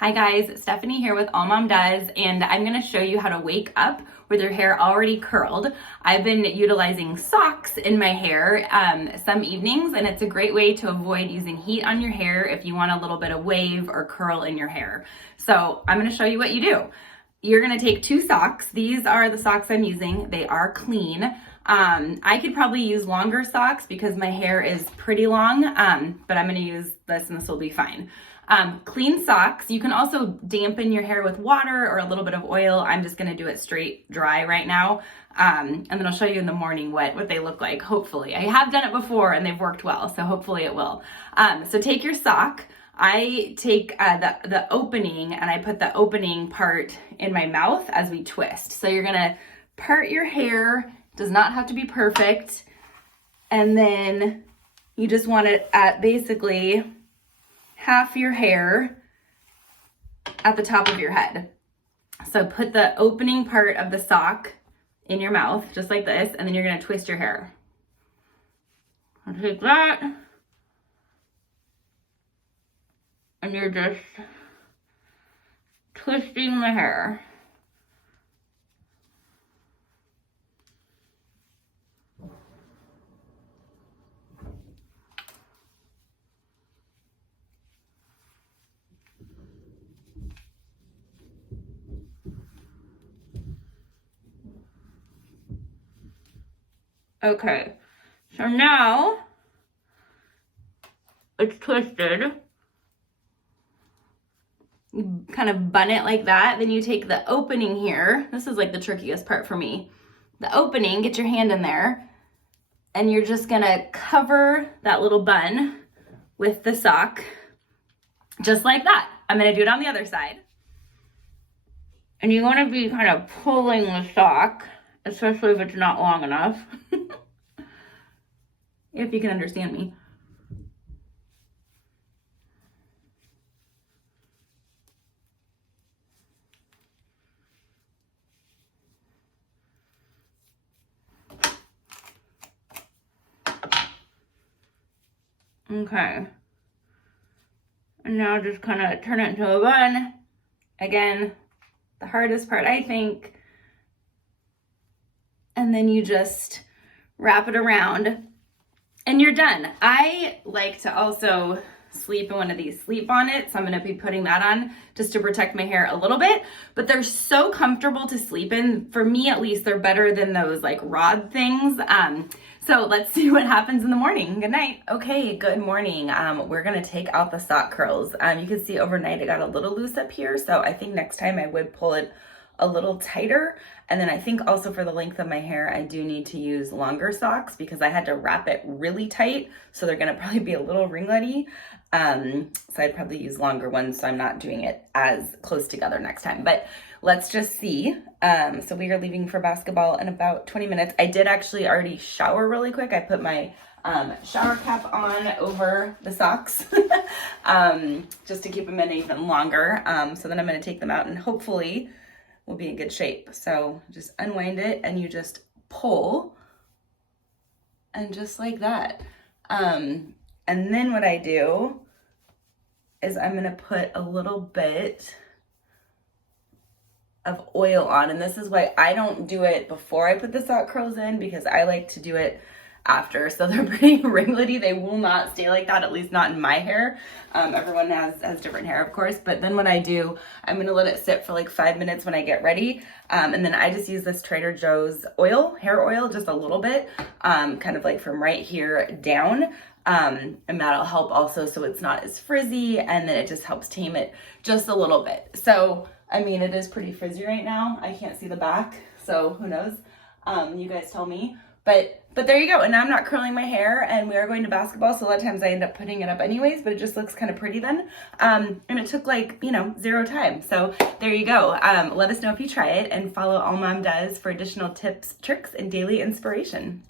Hi guys, Stephanie here with All Mom Does, and I'm going to show you how to wake up with your hair already curled. I've been utilizing socks in my hair some evenings, and it's a great way to avoid using heat on your hair if you want a little bit of wave or curl in your hair. So I'm going to show you what you do. You're going to take 2 socks. These are the socks I'm using. They are clean. I could probably use longer socks because my hair is pretty long, but I'm going to use this and this will be fine. Clean socks. You can also dampen your hair with water or a little bit of oil. I'm just going to do it straight dry right now. And then I'll show you in the morning what they look like, hopefully. I have done it before and they've worked well, so hopefully it will. So take your sock. I take the opening and I put the opening part in my mouth as we twist. So you're going to part your hair. Does not have to be perfect. And then you just want it at basically half your hair at the top of your head. So put the opening part of the sock in your mouth, just like this, and then you're going to twist your hair. I'll take that, and you're just twisting the hair. Okay, so now it's twisted. You kind of bun it like that. Then you take the opening here. This is like the trickiest part for me. The opening, get your hand in there, and you're just gonna cover that little bun with the sock, just like that. I'm gonna do it on the other side. And you wanna be kind of pulling the sock, especially if it's not long enough. If you can understand me. Okay. And now just kind of turn it into a bun. Again, the hardest part, I think. And then you just wrap it around and you're done. I like to also sleep in one of these sleep bonnets. So I'm going to be putting that on just to protect my hair a little bit, but they're so comfortable to sleep in. For me, at least, they're better than those like rod things. So let's see what happens in the morning. Good night. Okay, good morning. We're going to take out the sock curls. You can see overnight it got a little loose up here. So I think next time I would pull it a little tighter. And then I think also for the length of my hair, I do need to use longer socks because I had to wrap it really tight. So they're going to probably be a little ringlety. So I'd probably use longer ones so I'm not doing it as close together next time. But let's just see. So we are leaving for basketball in about 20 minutes. I did actually already shower really quick. I put my shower cap on over the socks just to keep them in even longer. So then I'm going to take them out and hopefully we'll be in good shape. So just unwind it and you just pull and just like that. And then what I do is I'm going to put a little bit of oil on. And this is why I don't do it before I put the sock curls in because I like to do it after. So they're pretty ringlety. They will not stay like that, at least not in my hair. Everyone has different hair, of course. But then what I do, I'm going to let it sit for like 5 minutes when I get ready. And then I just use this Trader Joe's oil, hair oil, just a little bit, kind of like from right here down. And that'll help also so it's not as frizzy, and then it just helps tame it just a little bit. So, I mean, it is pretty frizzy right now. I can't see the back, so who knows? You guys tell me. But there you go. And now I'm not curling my hair, and we are going to basketball, so a lot of times I end up putting it up anyways, but it just looks kind of pretty then. And it took like, 0 time. So there you go. Let us know if you try it, and follow All Mom Does for additional tips, tricks, and daily inspiration.